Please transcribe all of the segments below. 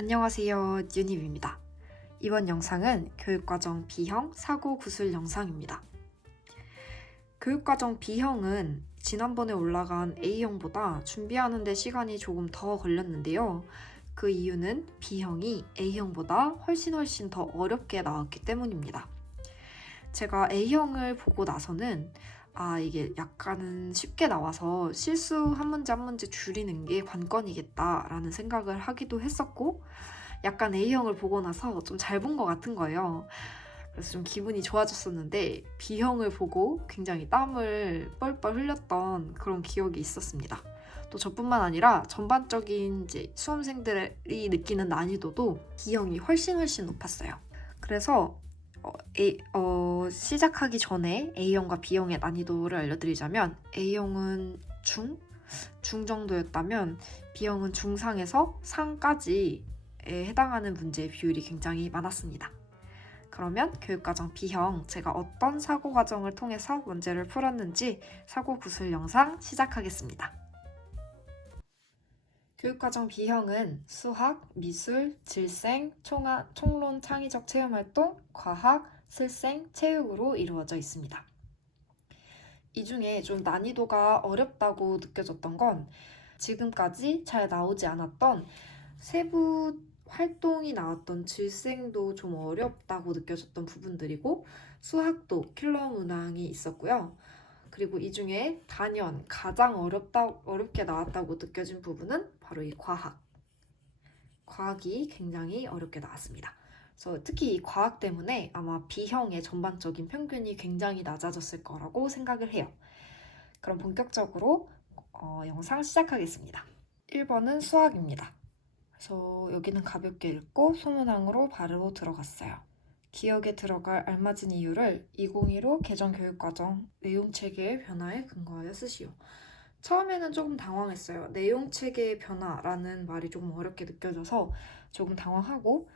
안녕하세요, 유닙입니다. 이번 영상은 교육과정 B형 사고 구술 영상입니다. 교육과정 B형은 지난번에 올라간 A형보다 준비하는 데 시간이 조금 더 걸렸는데요. 그 이유는 B형이 A형보다 훨씬 더 어렵게 나왔기 때문입니다. 제가 A형을 보고 나서는 이게 약간은 쉽게 나와서 실수 한 문제 줄이는 게 관건이겠다라는 생각을 하기도 했었고, 약간 A형을 보고 나서 좀 잘 본 것 같은 거예요. 그래서 좀 기분이 좋아졌었는데 B형을 보고 굉장히 땀을 뻘뻘 흘렸던 그런 기억이 있었습니다. 또 저뿐만 아니라 전반적인 이제 수험생들이 느끼는 난이도도 B형이 훨씬 높았어요. 그래서 시작하기 전에 A형과 B형의 난이도를 알려드리자면, A형은 중 정도였다면 B형은 중상에서 상까지에 해당하는 문제의 비율이 굉장히 많았습니다. 그러면 교육과정 B형, 제가 어떤 사고 과정을 통해서 문제를 풀었는지 사고 구술 영상 시작하겠습니다. 교육과정 B형은 수학, 미술, 질생, 총론 창의적 체험활동, 과학, 실생, 체육으로 이루어져 있습니다. 이 중에 좀 난이도가 어렵다고 느껴졌던 건 지금까지 잘 나오지 않았던 세부 활동이 나왔던 질생도 좀 어렵다고 느껴졌던 부분들이고, 수학도 킬러 문항이 있었고요. 그리고 이 중에 단연 가장 어렵게 나왔다고 느껴진 부분은 바로 이 과학이 굉장히 어렵게 나왔습니다. 그래서 특히 이 과학 때문에 아마 B형의 전반적인 평균이 굉장히 낮아졌을 거라고 생각을 해요. 그럼 본격적으로 영상 시작하겠습니다. 1번은 수학입니다. 그래서 여기는 가볍게 읽고 소문항으로 바로 들어갔어요. 기억에 들어갈 알맞은 이유를 2015 개정교육과정 내용체계의 변화에 근거하여 쓰시오. 처음에는 조금 당황했어요. 내용체계의 변화라는 말이 조금 어렵게 느껴져서 조금 당황하고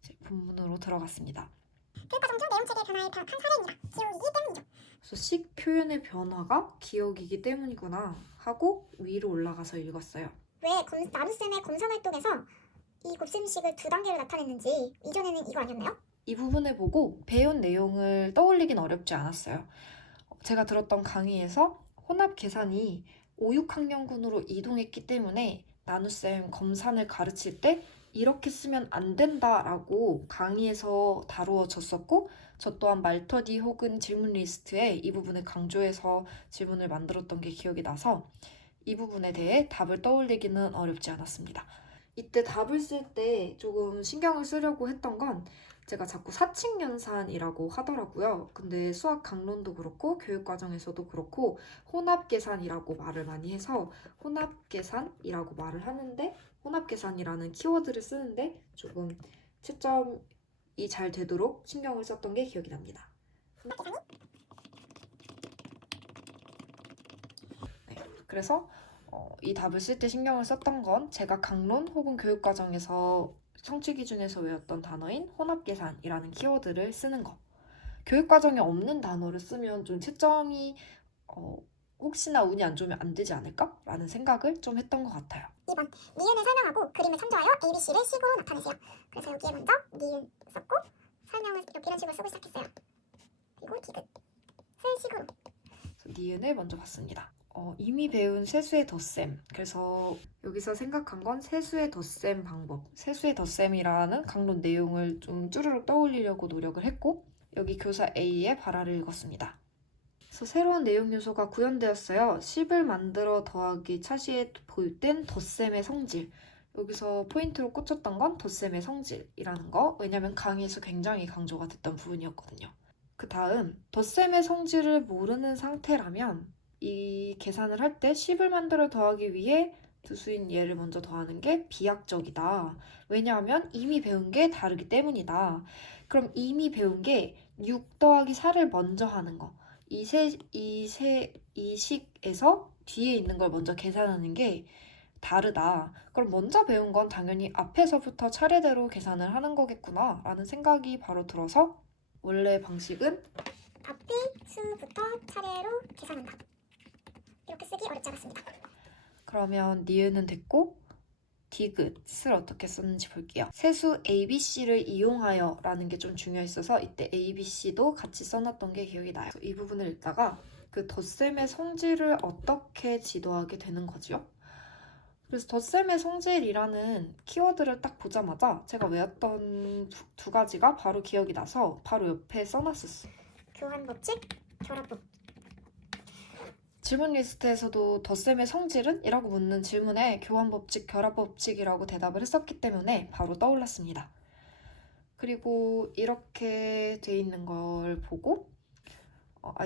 이제 본문으로 들어갔습니다. 교육과정 중 내용체계의 변화의 한 사례입니다. 기억이기 때문이죠. 그래서 식 표현의 변화가 기억이기 때문이구나 하고 위로 올라가서 읽었어요. 왜 나눗셈의 검산활동에서 이 곱셈식을 두 단계로 나타냈는지 이전에는 이거 아니었나요? 이 부분을 보고 배운 내용을 떠올리긴 어렵지 않았어요. 제가 들었던 강의에서 혼합 계산이 5, 6학년군으로 이동했기 때문에 나눗셈 검산을 가르칠 때 이렇게 쓰면 안 된다라고 강의에서 다루어졌었고, 저 또한 말터디 혹은 질문 리스트에 이 부분을 강조해서 질문을 만들었던 게 기억이 나서 이 부분에 대해 답을 떠올리기는 어렵지 않았습니다. 이때 답을 쓸 때 조금 신경을 쓰려고 했던 건 제가 자꾸 사칙연산이라고 하더라고요. 근데 수학 강론도 그렇고 교육과정에서도 그렇고 혼합계산이라고 말을 많이 해서 혼합계산이라고 말을 하는데, 혼합계산이라는 키워드를 쓰는데 조금 채점이 잘 되도록 신경을 썼던 게 기억이 납니다. 네, 그래서 이 답을 쓸 때 신경을 썼던 건 제가 강론 혹은 교육과정에서 성취 기준에서 외웠던 단어인 혼합계산이라는 키워드를 쓰는 거. 교육과정에 없는 단어를 쓰면 좀 채점이 혹시나 운이 안 좋으면 안 되지 않을까? 라는 생각을 좀 했던 것 같아요. 2번 니은을 설명하고 그림을 참조하여 ABC를 식으로 나타내세요. 그래서 여기에 먼저 니은 썼고 설명을 이런 식으로 쓰고 시작했어요. 그리고 디귿 슬 식으로. 니은을 먼저 봤습니다. 이미 배운 세수의 덧셈. 그래서 여기서 생각한 건 세수의 덧셈 방법. 세수의 덧셈이라는 강론 내용을 좀 쭈르륵 떠올리려고 노력을 했고, 여기 교사 A의 발화를 읽었습니다. 그래서 새로운 내용 요소가 구현되었어요. 10을 만들어 더하기 차시에 보유된 덧셈의 성질. 여기서 포인트로 꽂혔던 건 덧셈의 성질이라는 거. 왜냐면 강의에서 굉장히 강조가 됐던 부분이었거든요. 그 다음 덧셈의 성질을 모르는 상태라면 이 계산을 할 때 10을 만들어 더하기 위해 두수인 얘를 먼저 더하는 게 비약적이다. 왜냐하면 이미 배운 게 다르기 때문이다. 그럼 이미 배운 게 6 더하기 4를 먼저 하는 거. 이 식에서 뒤에 있는 걸 먼저 계산하는 게 다르다. 그럼 먼저 배운 건 당연히 앞에서부터 차례대로 계산을 하는 거겠구나 라는 생각이 바로 들어서 원래 방식은 앞에 수부터 차례로 계산한다. 이렇게 쓰기 어렵지 않았습니다. 그러면 니은은 됐고, 디귿을 어떻게 썼는지 볼게요. 세수 ABC를 이용하여 라는 게 좀 중요했어서 이때 ABC도 같이 써놨던 게 기억이 나요. 이 부분을 읽다가 그 덧셈의 성질을 어떻게 지도하게 되는 거죠? 그래서 덧셈의 성질이라는 키워드를 딱 보자마자 제가 외웠던 두 가지가 바로 기억이 나서 바로 옆에 써놨었어요. 교환 법칙, 결합 법칙. 질문 리스트에서도 덧셈의 성질은? 이라고 묻는 질문에 교환법칙, 결합법칙이라고 대답을 했었기 때문에 바로 떠올랐습니다. 그리고 이렇게 돼 있는 걸 보고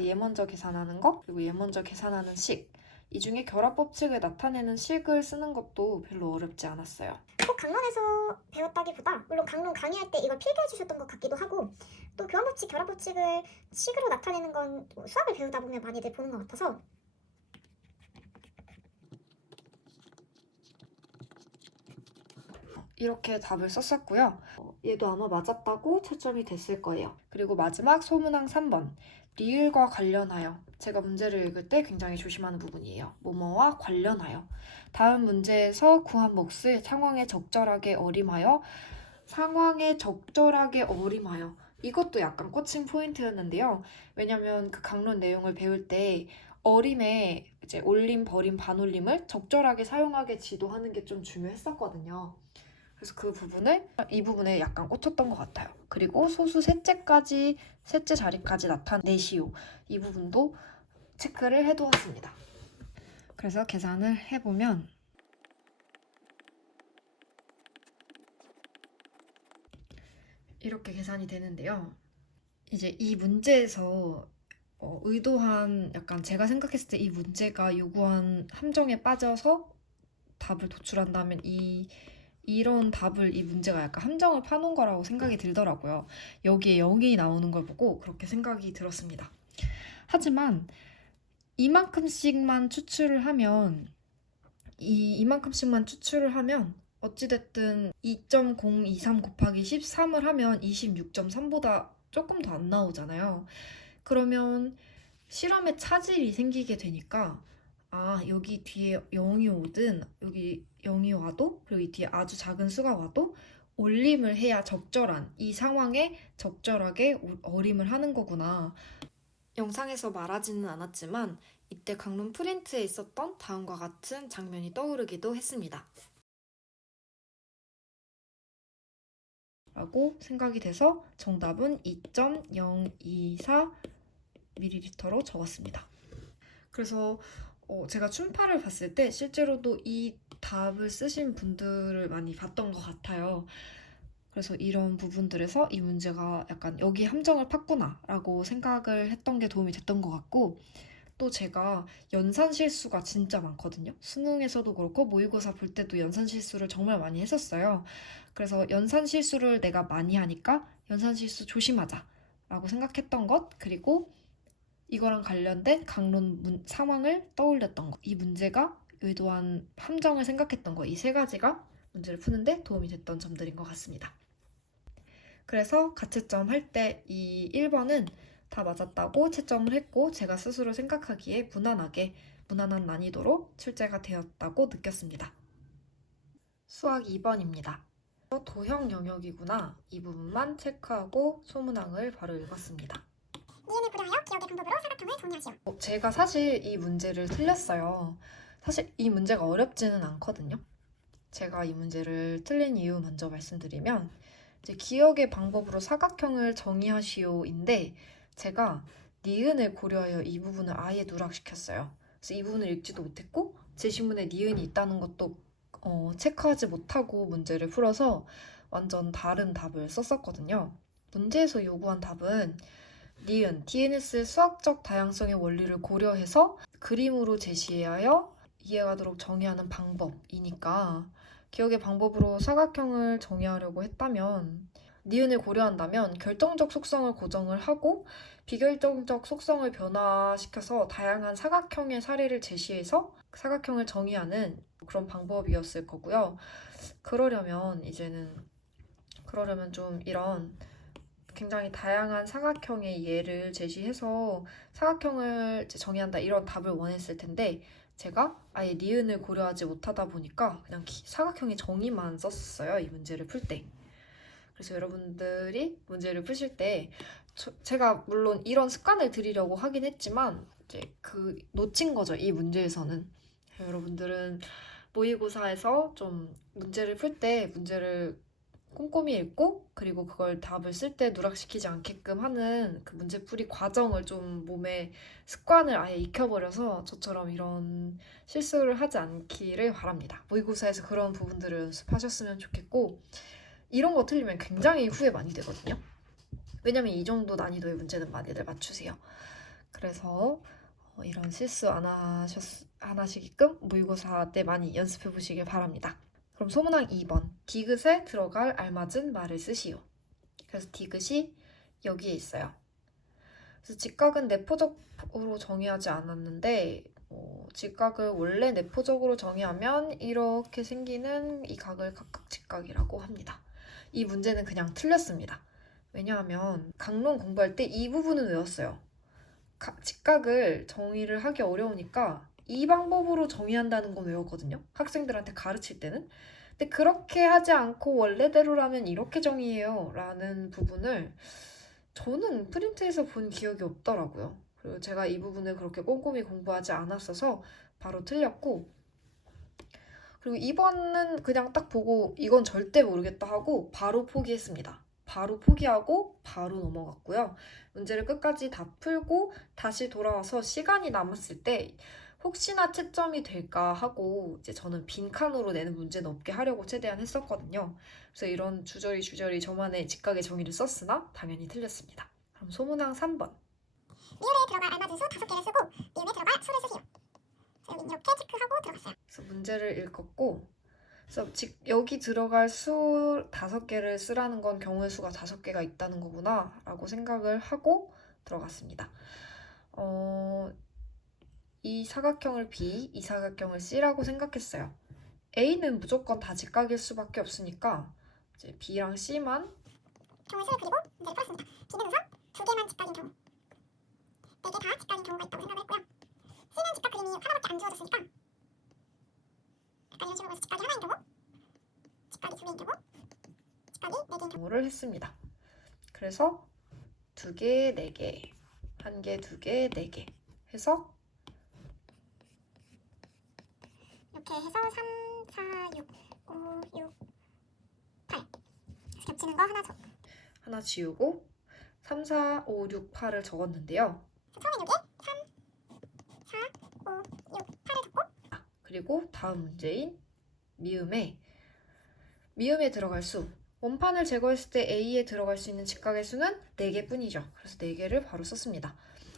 얘 먼저 계산하는 거, 그리고 얘 먼저 계산하는 식, 이 중에 결합법칙을 나타내는 식을 쓰는 것도 별로 어렵지 않았어요. 꼭 강론에서 배웠다기보다 물론 강론 강의할 때 이걸 필기해 주셨던 것 같기도 하고 또 교환법칙, 결합법칙을 식으로 나타내는 건 수학을 배우다 보면 많이들 보는 것 같아서 이렇게 답을 썼었고요. 얘도 아마 맞았다고 채점이 됐을 거예요. 그리고 마지막 소문항 3번. 리을과 관련하여. 제가 문제를 읽을 때 굉장히 조심하는 부분이에요. 뭐뭐와 관련하여. 다음 문제에서 구한 몫을 상황에 적절하게 어림하여. 상황에 적절하게 어림하여. 이것도 약간 꽂힌 포인트였는데요. 왜냐면 그 강론 내용을 배울 때 어림에 이제 올림, 버림, 반올림을 적절하게 사용하게 지도하는 게 좀 중요했었거든요. 그래서 그 부분을 이 부분에 약간 꽂혔던 것 같아요. 그리고 소수 셋째 자리까지 나타내시오. 이 부분도 체크를 해두었습니다. 그래서 계산을 해보면 이렇게 계산이 되는데요. 이제 이 문제에서 의도한 약간 제가 생각했을 때 이 문제가 요구한 함정에 빠져서 답을 도출한다면 이런 답을 이 문제가 약간 함정을 파놓은 거라고 생각이 들더라고요. 여기에 0이 나오는 걸 보고 그렇게 생각이 들었습니다. 하지만 이만큼씩만 추출을 하면 어찌됐든 2.023 곱하기 13을 하면 26.3보다 조금 더 안 나오잖아요. 그러면 실험에 차질이 생기게 되니까 여기 뒤에 0이 오든 여기 0이 와도 그리고 이 뒤에 아주 작은 수가 와도 올림을 해야 적절한 이 상황에 적절하게 어림을 하는 거구나. 영상에서 말하지는 않았지만 이때 강론 프린트에 있었던 다음과 같은 장면이 떠오르기도 했습니다. 라고 생각이 돼서 정답은 2.024ml로 적었습니다. 그래서 제가 춘파를 봤을 때 실제로도 이 답을 쓰신 분들을 많이 봤던 것 같아요. 그래서 이런 부분들에서 이 문제가 약간 여기 함정을 팠구나 라고 생각을 했던 게 도움이 됐던 것 같고 또 제가 연산 실수가 진짜 많거든요. 수능에서도 그렇고 모의고사 볼 때도 연산 실수를 정말 많이 했었어요. 그래서 연산 실수를 내가 많이 하니까 연산 실수 조심하자 라고 생각했던 것, 그리고 이거랑 관련된 강론 상황을 떠올렸던 것, 이 문제가 의도한 함정을 생각했던 것, 이 세 가지가 문제를 푸는데 도움이 됐던 점들인 것 같습니다. 그래서 가채점 할 때 이 1번은 다 맞았다고 채점을 했고 제가 스스로 생각하기에 무난한 난이도로 출제가 되었다고 느꼈습니다. 수학 2번입니다. 도형 영역이구나. 이 부분만 체크하고 소문항을 바로 읽었습니다. 니은을 고려하여 기억의 방법으로 사각형을 정리하시오. 제가 사실 이 문제를 틀렸어요. 사실 이 문제가 어렵지는 않거든요. 제가 이 문제를 틀린 이유 먼저 말씀드리면 이제 기억의 방법으로 사각형을 정의하시오인데 제가 니은을 고려하여 이 부분을 아예 누락시켰어요. 그래서 이 부분을 읽지도 못했고 제시문에 니은이 있다는 것도 체크하지 못하고 문제를 풀어서 완전 다른 답을 썼었거든요. 문제에서 요구한 답은 니은, TNS의 수학적 다양성의 원리를 고려해서 그림으로 제시하여 이해가도록 정의하는 방법이니까 기억의 방법으로 사각형을 정의하려고 했다면 니은을 고려한다면 결정적 속성을 고정을 하고 비결정적 속성을 변화시켜서 다양한 사각형의 사례를 제시해서 사각형을 정의하는 그런 방법이었을 거고요. 그러려면 좀 이런 굉장히 다양한 사각형의 예를 제시해서 사각형을 정의한다 이런 답을 원했을 텐데 제가 아예 니은을 고려하지 못하다 보니까 그냥 사각형의 정의만 썼어요. 이 문제를 풀 때. 그래서 여러분들이 문제를 푸실 때 제가 물론 이런 습관을 들이려고 하긴 했지만 이제 그 놓친 거죠. 이 문제에서는. 여러분들은 모의고사에서 좀 문제를 풀 때 문제를 꼼꼼히 읽고 그리고 그걸 답을 쓸 때 누락시키지 않게끔 하는 그 문제풀이 과정을 좀 몸에 습관을 아예 익혀버려서 저처럼 이런 실수를 하지 않기를 바랍니다. 모의고사에서 그런 부분들을 연습하셨으면 좋겠고 이런 거 틀리면 굉장히 후회 많이 되거든요. 왜냐면 이 정도 난이도의 문제는 많이들 맞추세요. 그래서 이런 실수 안 하시게끔 모의고사 때 많이 연습해 보시길 바랍니다. 그럼 소문항 2번. 디귿에 들어갈 알맞은 말을 쓰시오. 그래서 디귿이 여기에 있어요. 그래서 직각은 내포적으로 정의하지 않았는데 직각을 원래 내포적으로 정의하면 이렇게 생기는 이 각을 각각 직각이라고 합니다. 이 문제는 그냥 틀렸습니다. 왜냐하면 강론 공부할 때 이 부분은 외웠어요. 직각을 정의를 하기 어려우니까 이 방법으로 정의한다는 건 외웠거든요. 학생들한테 가르칠 때는. 근데 그렇게 하지 않고 원래대로라면 이렇게 정의해요 라는 부분을 저는 프린트에서 본 기억이 없더라고요. 그리고 제가 이 부분을 그렇게 꼼꼼히 공부하지 않았어서 바로 틀렸고 그리고 2번은 그냥 딱 보고 이건 절대 모르겠다 하고 바로 포기했습니다. 바로 포기하고 바로 넘어갔고요. 문제를 끝까지 다 풀고 다시 돌아와서 시간이 남았을 때 혹시나 채점이 될까 하고 이제 저는 빈칸으로 내는 문제는 없게 하려고 최대한 했었거든요. 그래서 이런 주저리 저만의 직각의 정의를 썼으나 당연히 틀렸습니다. 그럼 소문항 3번. 리을에 들어갈 알맞은 수 5개를 쓰고 니은에 들어갈 수를 쓰세요. 여기 이렇게 체크하고 들어갔어요. 그래서 문제를 읽었고 그래서 여기 들어갈 수 5개를 쓰라는 건 경우의 수가 5개가 있다는 거구나 라고 생각을 하고 들어갔습니다. 이 사각형을 B, 이 사각형을 C라고 생각했어요. A는 무조건 다 직각일 수밖에 없으니까 이제 B랑 C만 경우의 수를 그리고 문제를 풀었습니다. B는 우선 2개만 직각인 경우 4개 다 직각인 경우가 있다고 생각을 했고요. C는 직각 그림이 하나밖에 안 주어졌으니까 약간 이런 식으로 해서 직각이 하나인 경우 직각이 2개인 경우 직각이 4개인 경우 경우를 했습니다. 그래서 2개, 4개, 1개, 2개, 4개 해서 이렇게 해서 3, 4, 6, 5, 6, 8 겹치는 거 하나 지우고 3, 4, 5, 6, 8을 적었는데요. 처음엔 여기에 3, 4, 5, 6, 8을 적고 그리고 다음 문제인 미음에 들어갈 수 원판을 제거했을 때 A에 들어갈 수 있는 직각의 수는 4개 뿐이죠. 그래서 4개를 바로 썼습니다.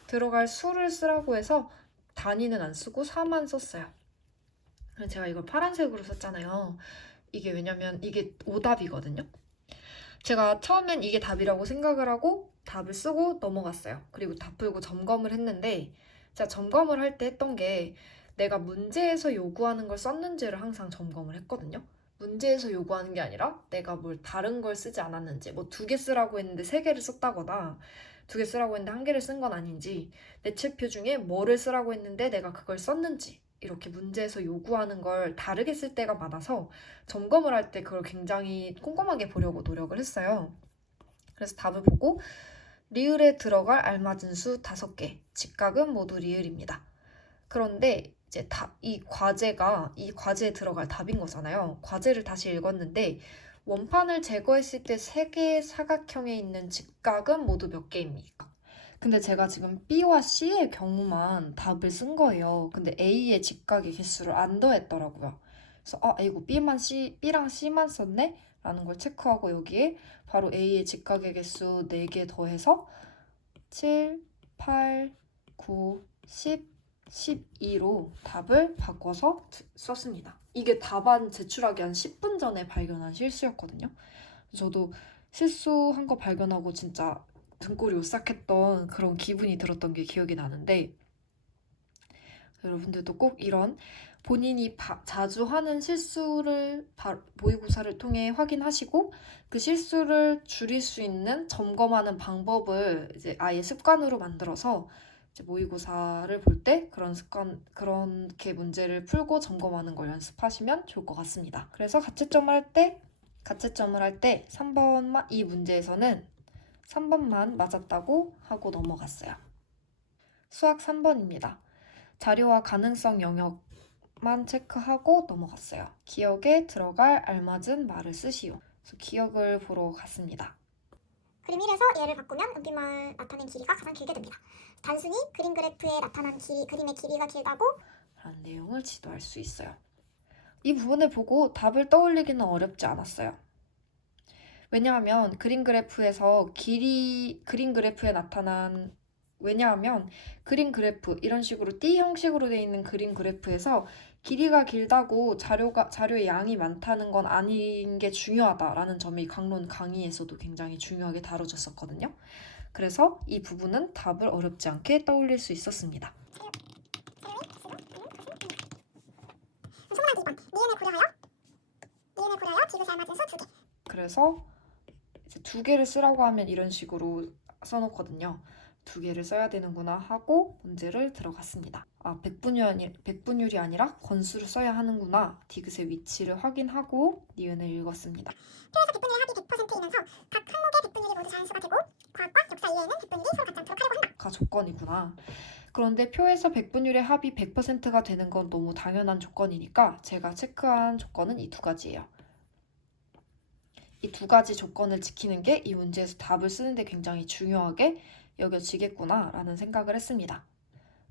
들어갈 수를 쓰라고 해서 단위는 안 쓰고 4만 썼어요. 제가 이걸 파란색으로 썼잖아요. 이게 왜냐면 이게 오답이거든요. 제가 처음엔 이게 답이라고 생각을 하고 답을 쓰고 넘어갔어요. 그리고 답 풀고 점검을 했는데 제가 점검을 할 때 했던 게 내가 문제에서 요구하는 걸 썼는지를 항상 점검을 했거든요. 문제에서 요구하는 게 아니라 내가 뭘 다른 걸 쓰지 않았는지 뭐 2개 쓰라고 했는데 3개를 썼다거나 2개 쓰라고 했는데 1개를 쓴 건 아닌지 내 체표 중에 뭐를 쓰라고 했는데 내가 그걸 썼는지 이렇게 문제에서 요구하는 걸 다르게 쓸 때가 많아서 점검을 할 때 그걸 굉장히 꼼꼼하게 보려고 노력을 했어요. 그래서 답을 보고 리을에 들어갈 알맞은 수 5개, 직각은 모두 리을입니다. 그런데 이제 이 과제에 들어갈 답인 거잖아요. 과제를 다시 읽었는데 원판을 제거했을 때 3개의 사각형에 있는 직각은 모두 몇 개입니까? 근데 제가 지금 B와 C의 경우만 답을 쓴 거예요. 근데 A의 직각의 개수를 안 더했더라고요. 그래서 이거 B랑 C만 썼네? 라는 걸 체크하고 여기에 바로 A의 직각의 개수 4개 더해서 7, 8, 9, 10, 12로 답을 바꿔서 썼습니다. 이게 답안 제출하기 한 10분 전에 발견한 실수였거든요. 저도 실수한 거 발견하고 진짜 등골이 오싹했던 그런 기분이 들었던 게 기억이 나는데 여러분들도 꼭 이런 본인이 자주 하는 실수를 모의고사를 통해 확인하시고 그 실수를 줄일 수 있는 점검하는 방법을 이제 아예 습관으로 만들어서 이제 모의고사를 볼 때 그렇게 문제를 풀고 점검하는 걸 연습하시면 좋을 것 같습니다. 그래서 가채점을 할 때 3번만, 이 문제에서는 3번만 맞았다고 하고 넘어갔어요. 수학 3번입니다. 자료와 가능성 영역만 체크하고 넘어갔어요. 기억에 들어갈 알맞은 말을 쓰시오. 그래서 기억을 보러 갔습니다. 그림 1에서 얘를 바꾸면 연필만 나타낸 길이가 가장 길게 됩니다. 단순히 그림 그래프에 나타난 그림의 길이가 길다고 라는 내용을 지도할 수 있어요. 이 부분을 보고 답을 떠올리기는 어렵지 않았어요. 왜냐하면 그림 그래프에 이런 식으로 띠 형식으로 되어 있는 그림 그래프에서 길이가 길다고 자료의 양이 많다는 건 아닌 게 중요하다라는 점이 강론 강의에서도 굉장히 중요하게 다뤄졌었거든요. 그래서 이 부분은 답을 어렵지 않게 떠올릴 수 있었습니다. 소문한 2번 니은을 고려하여 디귿에 알맞은 수 2개. 그래서 이제 2개를 쓰라고 하면 이런 식으로 써놓거든요. 2개를 써야 되는구나 하고 문제를 들어갔습니다. 백분율이 아니라 건수를 써야 하는구나. 디귿의 위치를 확인하고 니은을 읽었습니다. 표에서 백분율의 합이 100%이면서 각 항목의 백분율이 모두 자연수가 되고 과학과 역사 이외에는 백분율이 서로 같지 않도록 하려고 한다. 가 조건이구나. 그런데 표에서 백분율의 합이 100%가 되는 건 너무 당연한 조건이니까 제가 체크한 조건은 이 2가지예요. 이 2가지 조건을 지키는 게 이 문제에서 답을 쓰는데 굉장히 중요하게 여겨지겠구나 라는 생각을 했습니다.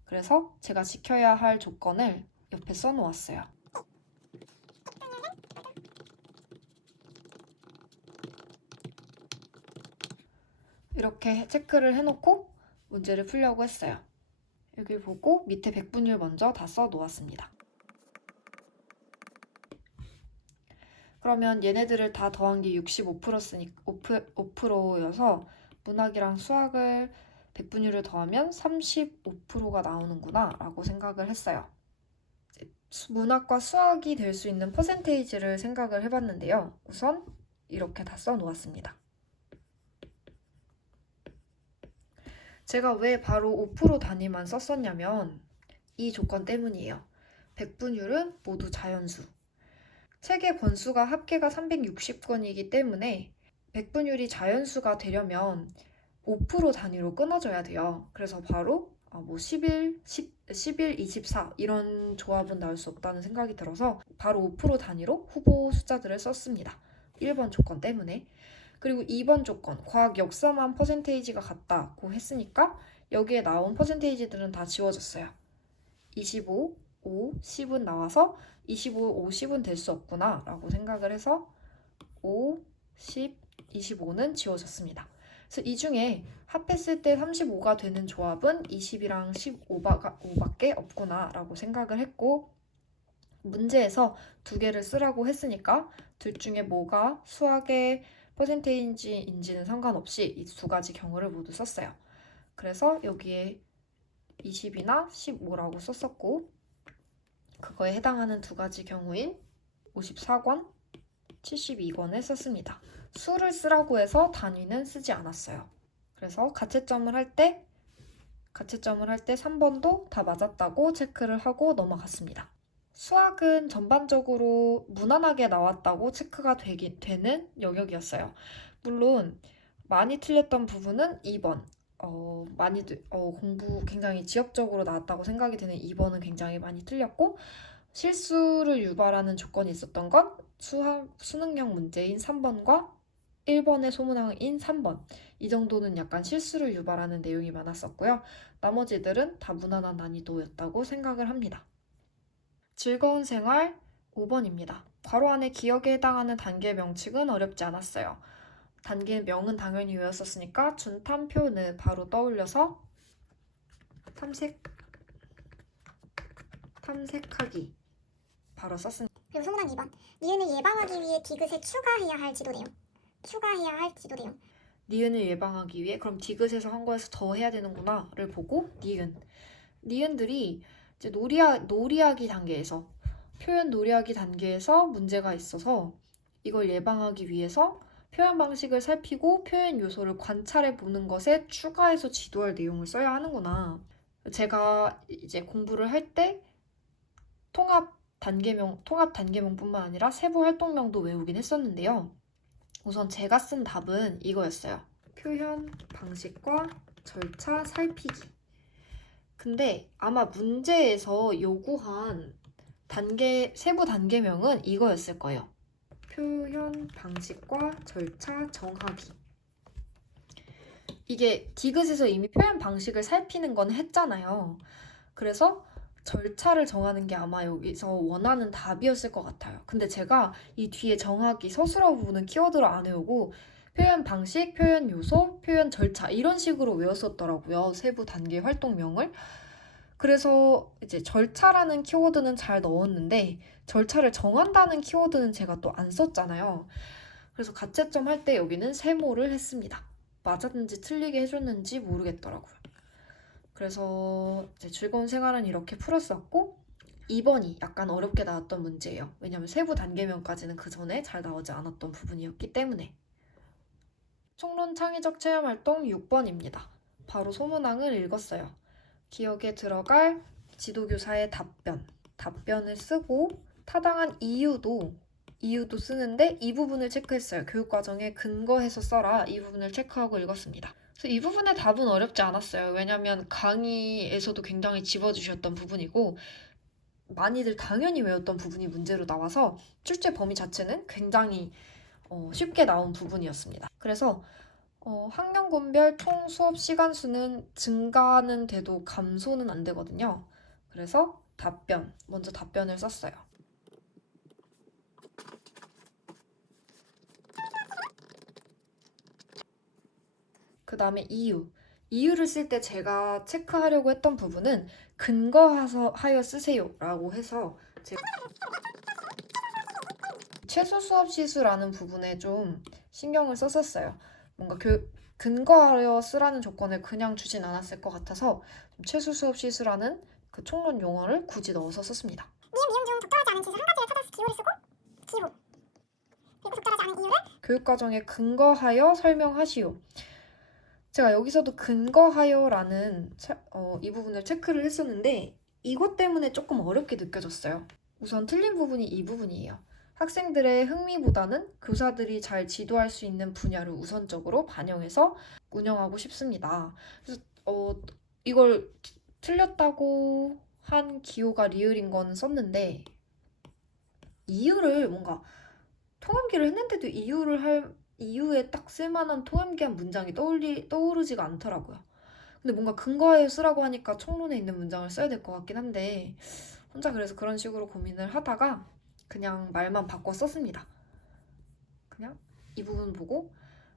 그래서 제가 지켜야 할 조건을 옆에 써놓았어요. 이렇게 체크를 해놓고 문제를 풀려고 했어요. 여기 보고 밑에 백분율 먼저 다 써놓았습니다. 그러면 얘네들을 다 더한 게 65%여서 문학이랑 수학을 백분율을 더하면 35%가 나오는구나 라고 생각을 했어요. 문학과 수학이 될 수 있는 퍼센테이지를 생각을 해봤는데요. 우선 이렇게 다 써놓았습니다. 제가 왜 바로 5% 단위만 썼었냐면 이 조건 때문이에요. 백분율은 모두 자연수. 책의 권수가 합계가 360권이기 때문에 백분율이 자연수가 되려면 5% 단위로 끊어져야 돼요. 그래서 바로 11, 24 이런 조합은 나올 수 없다는 생각이 들어서 바로 5% 단위로 후보 숫자들을 썼습니다. 1번 조건 때문에. 그리고 2번 조건, 과학 역사만 퍼센테이지가 같다고 했으니까 여기에 나온 퍼센테이지들은 다 지워졌어요. 25, 5, 10은 나와서 25, 5, 10은 될 수 없구나 라고 생각을 해서 5, 10, 25는 지워졌습니다. 그래서 이 중에 합했을 때 35가 되는 조합은 20이랑 15밖에 없구나 라고 생각을 했고 문제에서 2개를 쓰라고 했으니까 둘 중에 뭐가 수학의 퍼센테이지인지는 상관없이 이 2가지 경우를 모두 썼어요. 그래서 여기에 20이나 15라고 썼었고 그거에 해당하는 2가지 경우인 54권, 72권을 썼습니다. 수를 쓰라고 해서 단위는 쓰지 않았어요. 그래서 가채점을 할 때 3번도 다 맞았다고 체크를 하고 넘어갔습니다. 수학은 전반적으로 무난하게 나왔다고 체크가 되는 영역이었어요. 물론 많이 틀렸던 부분은 2번. 공부 굉장히 지엽적으로 나왔다고 생각이 드는 2번은 굉장히 많이 틀렸고 실수를 유발하는 조건이 있었던 건 수능형 문제인 3번과 1번의 소문항인 3번. 이 정도는 약간 실수를 유발하는 내용이 많았었고요. 나머지들은 다 무난한 난이도였다고 생각을 합니다. 즐거운 생활 5번입니다. 괄호 안에 기억에 해당하는 단계 명칭은 어렵지 않았어요. 단계명은 당연히 외웠었으니까 준탐표는 바로 떠올려서 탐색하기 바로 썼습니다. 그리고 소문한 2번 니은을 예방하기 위해 디귿에 추가해야 할 지도 내용. 니은을 예방하기 위해 그럼 디귿에서 한 거에서 더 해야 되는구나를 보고 니은들이 이제 놀이하기 단계에서 표현 놀이하기 단계에서 문제가 있어서 이걸 예방하기 위해서 표현 방식을 살피고 표현 요소를 관찰해 보는 것에 추가해서 지도할 내용을 써야 하는구나. 제가 이제 공부를 할 때 통합 단계명뿐만 아니라 세부 활동명도 외우긴 했었는데요. 우선 제가 쓴 답은 이거였어요. 표현 방식과 절차 살피기. 근데 아마 문제에서 요구한 세부 단계명은 이거였을 거예요. 표현 방식과 절차 정하기. 이게 디귿에서 이미 표현 방식을 살피는 건 했잖아요. 그래서 절차를 정하는 게 아마 여기서 원하는 답이었을 것 같아요. 근데 제가 이 뒤에 정하기, 서술어 부분은 키워드로 안 외우고 표현 방식, 표현 요소, 표현 절차 이런 식으로 외웠었더라고요. 세부 단계 활동명을. 그래서 이제 절차라는 키워드는 잘 넣었는데 절차를 정한다는 키워드는 제가 또 안 썼잖아요. 그래서 가채점 할 때 여기는 세모를 했습니다. 맞았는지 틀리게 해줬는지 모르겠더라고요. 그래서 이제 즐거운 생활은 이렇게 풀었었고 2번이 약간 어렵게 나왔던 문제예요. 왜냐면 세부 단계명까지는 그 전에 잘 나오지 않았던 부분이었기 때문에. 총론 창의적 체험활동 6번입니다. 바로 소문항을 읽었어요. 기억에 들어갈 지도교사의 답변을 쓰고 타당한 이유도 쓰는데 이 부분을 체크했어요. 교육과정에 근거해서 써라. 이 부분을 체크하고 읽었습니다. 그래서 이 부분의 답은 어렵지 않았어요. 왜냐면 강의에서도 굉장히 집어주셨던 부분이고 많이들 당연히 외웠던 부분이 문제로 나와서 출제 범위 자체는 굉장히 쉽게 나온 부분이었습니다. 그래서 학년군별 총 수업 시간 수는 증가는 돼도 감소는 안 되거든요. 그래서 먼저 답변을 썼어요. 그 다음에 이유를 쓸 때 제가 체크하려고 했던 부분은 근거하여 쓰세요 라고 해서 제가 최소 수업 시수라는 부분에 좀 신경을 썼었어요. 뭔가 근거하여 쓰라는 조건을 그냥 주진 않았을 것 같아서 최소 수업 시수라는 그 총론 용어를 굳이 넣어서 썼습니다. 미음 중 적절하지 않은 지수 한 가지를 찾아서 기호를 쓰고 기호 그리고 적절하지 않은 이유를 교육과정에 근거하여 설명하시오. 제가 여기서도 근거하여라는 이 부분을 체크를 했었는데 이것 때문에 조금 어렵게 느껴졌어요. 우선 틀린 부분이 이 부분이에요. 학생들의 흥미보다는 교사들이 잘 지도할 수 있는 분야를 우선적으로 반영해서 운영하고 싶습니다. 그래서 이걸 틀렸다고 한 기호가 리을인 거는 썼는데 이유를 뭔가 통합기를 했는데도 이유에 딱 쓸만한 통합기한 문장이 떠오르지가 않더라고요. 근데 뭔가 근거하여 쓰라고 하니까 총론에 있는 문장을 써야 될 것 같긴 한데 혼자 그래서 그런 식으로 고민을 하다가 그냥 말만 바꿔 썼습니다. 그냥 이 부분 보고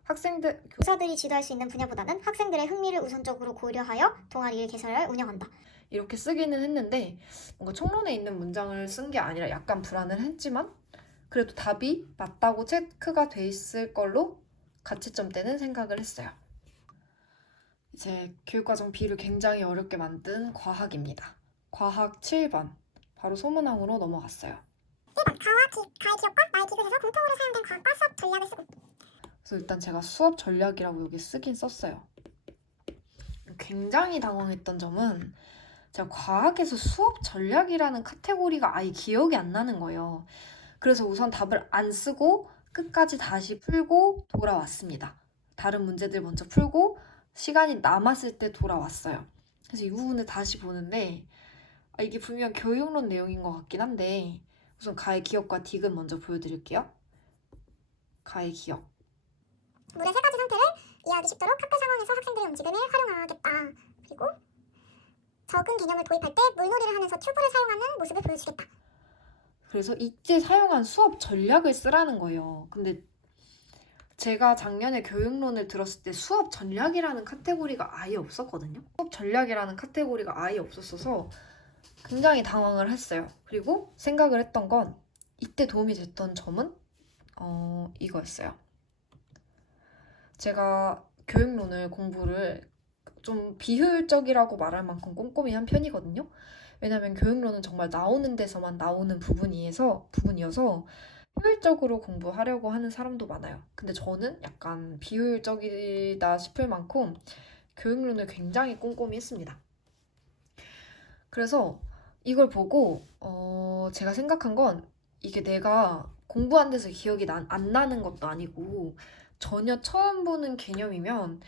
교사들이 지도할 수 있는 분야보다는 학생들의 흥미를 우선적으로 고려하여 동아리를 개설하여 운영한다. 이렇게 쓰기는 했는데 뭔가 총론에 있는 문장을 쓴 게 아니라 약간 불안을 했지만 그래도 답이 맞다고 체크가 돼 있을 걸로 가채점 때는 생각을 했어요. 이제 교육과정 B를 굉장히 어렵게 만든 과학입니다. 과학 7번. 바로 소문항으로 넘어갔어요. 1번 가의 기업과 나의 디귿에서 공통으로 사용된 과학과 수업 전략을 쓰고 그래서 일단 제가 수업 전략이라고 여기 쓰긴 썼어요. 굉장히 당황했던 점은 제가 과학에서 수업 전략이라는 카테고리가 아예 기억이 안 나는 거예요. 그래서 우선 답을 안 쓰고 끝까지 다시 풀고 돌아왔습니다. 다른 문제들 먼저 풀고 시간이 남았을 때 돌아왔어요. 그래서 이 부분을 다시 보는데 이게 분명 교육론 내용인 것 같긴 한데 우선 가의 기억과 디귿 먼저 보여드릴게요. 가의 기억. 물의 세 가지 상태를 이해하기 쉽도록 학교 상황에서 학생들의 움직임을 활용하겠다. 그리고 적은 개념을 도입할 때 물놀이를 하면서 튜브를 사용하는 모습을 보여주겠다. 그래서 이때 사용한 수업 전략을 쓰라는 거예요. 근데 제가 작년에 교육론을 들었을 때 수업 전략이라는 카테고리가 아예 없었거든요. 수업 전략이라는 카테고리가 아예 없었어서 굉장히 당황을 했어요. 그리고 생각을 했던 건 이때 도움이 됐던 점은 이거였어요. 제가 교육론을 공부를 좀 비효율적이라고 말할 만큼 꼼꼼히 한 편이거든요. 왜냐면 교육론은 정말 나오는 데서만 나오는 부분이어서 효율적으로 공부하려고 하는 사람도 많아요. 근데 저는 약간 비효율적이다 싶을 만큼 교육론을 굉장히 꼼꼼히 했습니다. 그래서 이걸 보고 제가 생각한 건 이게 내가 공부한 데서 기억이 안 나는 것도 아니고 전혀 처음 보는 개념이면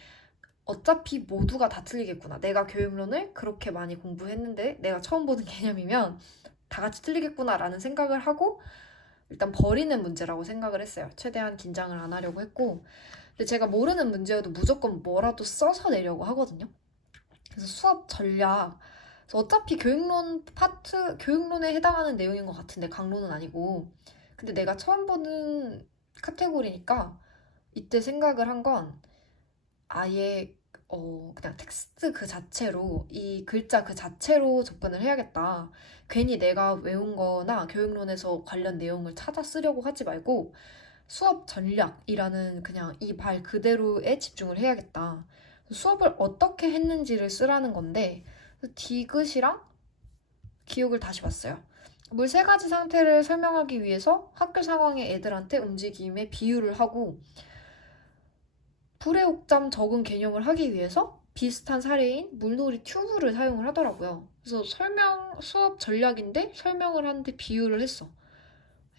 어차피 모두가 다 틀리겠구나. 내가 교육론을 그렇게 많이 공부했는데 내가 처음 보는 개념이면 다 같이 틀리겠구나라는 생각을 하고 일단 버리는 문제라고 생각을 했어요. 최대한 긴장을 안 하려고 했고 근데 제가 모르는 문제여도 무조건 뭐라도 써서 내려고 하거든요. 그래서 수업 전략 그래서 어차피 교육론에 해당하는 내용인 것 같은데 강론은 아니고 근데 내가 처음 보는 카테고리니까 이때 생각을 한 건 아예 그냥 텍스트 그 자체로 이 글자 그 자체로 접근을 해야겠다. 괜히 내가 외운 거나 교육론에서 관련 내용을 찾아 쓰려고 하지 말고 수업 전략이라는 그냥 이 말 그대로에 집중을 해야겠다. 수업을 어떻게 했는지를 쓰라는 건데 디귿이랑 기억을 다시 봤어요. 물 세 가지 상태를 설명하기 위해서 학교 상황에 애들한테 움직임의 비유를 하고 불의 옥잠 적응 개념을 하기 위해서 비슷한 사례인 물놀이 튜브를 사용을 하더라고요. 그래서 수업 전략인데 설명을 하는데 비유를 했어.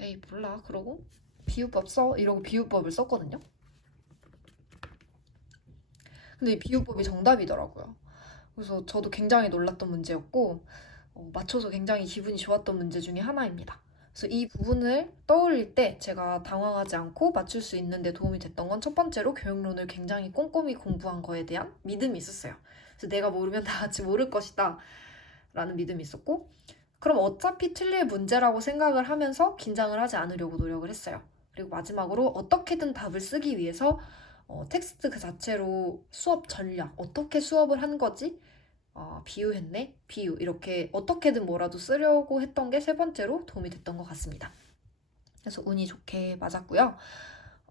에이, 몰라. 그러고 비유법 써. 이러고 비유법을 썼거든요. 근데 이 비유법이 정답이더라고요. 그래서 저도 굉장히 놀랐던 문제였고, 맞춰서 굉장히 기분이 좋았던 문제 중에 하나입니다. 그래서 이 부분을 떠올릴 때 제가 당황하지 않고 맞출 수 있는 데 도움이 됐던 건 첫 번째로 교육론을 굉장히 꼼꼼히 공부한 거에 대한 믿음이 있었어요. 그래서 내가 모르면 다 같이 모를 것이다 라는 믿음이 있었고, 그럼 어차피 틀릴 문제라고 생각을 하면서 긴장을 하지 않으려고 노력을 했어요. 그리고 마지막으로 어떻게든 답을 쓰기 위해서 텍스트 그 자체로 수업 전략, 어떻게 수업을 한 거지? 비유했네? 비유. 이렇게 어떻게든 뭐라도 쓰려고 했던 게 세 번째로 도움이 됐던 것 같습니다. 그래서 운이 좋게 맞았고요.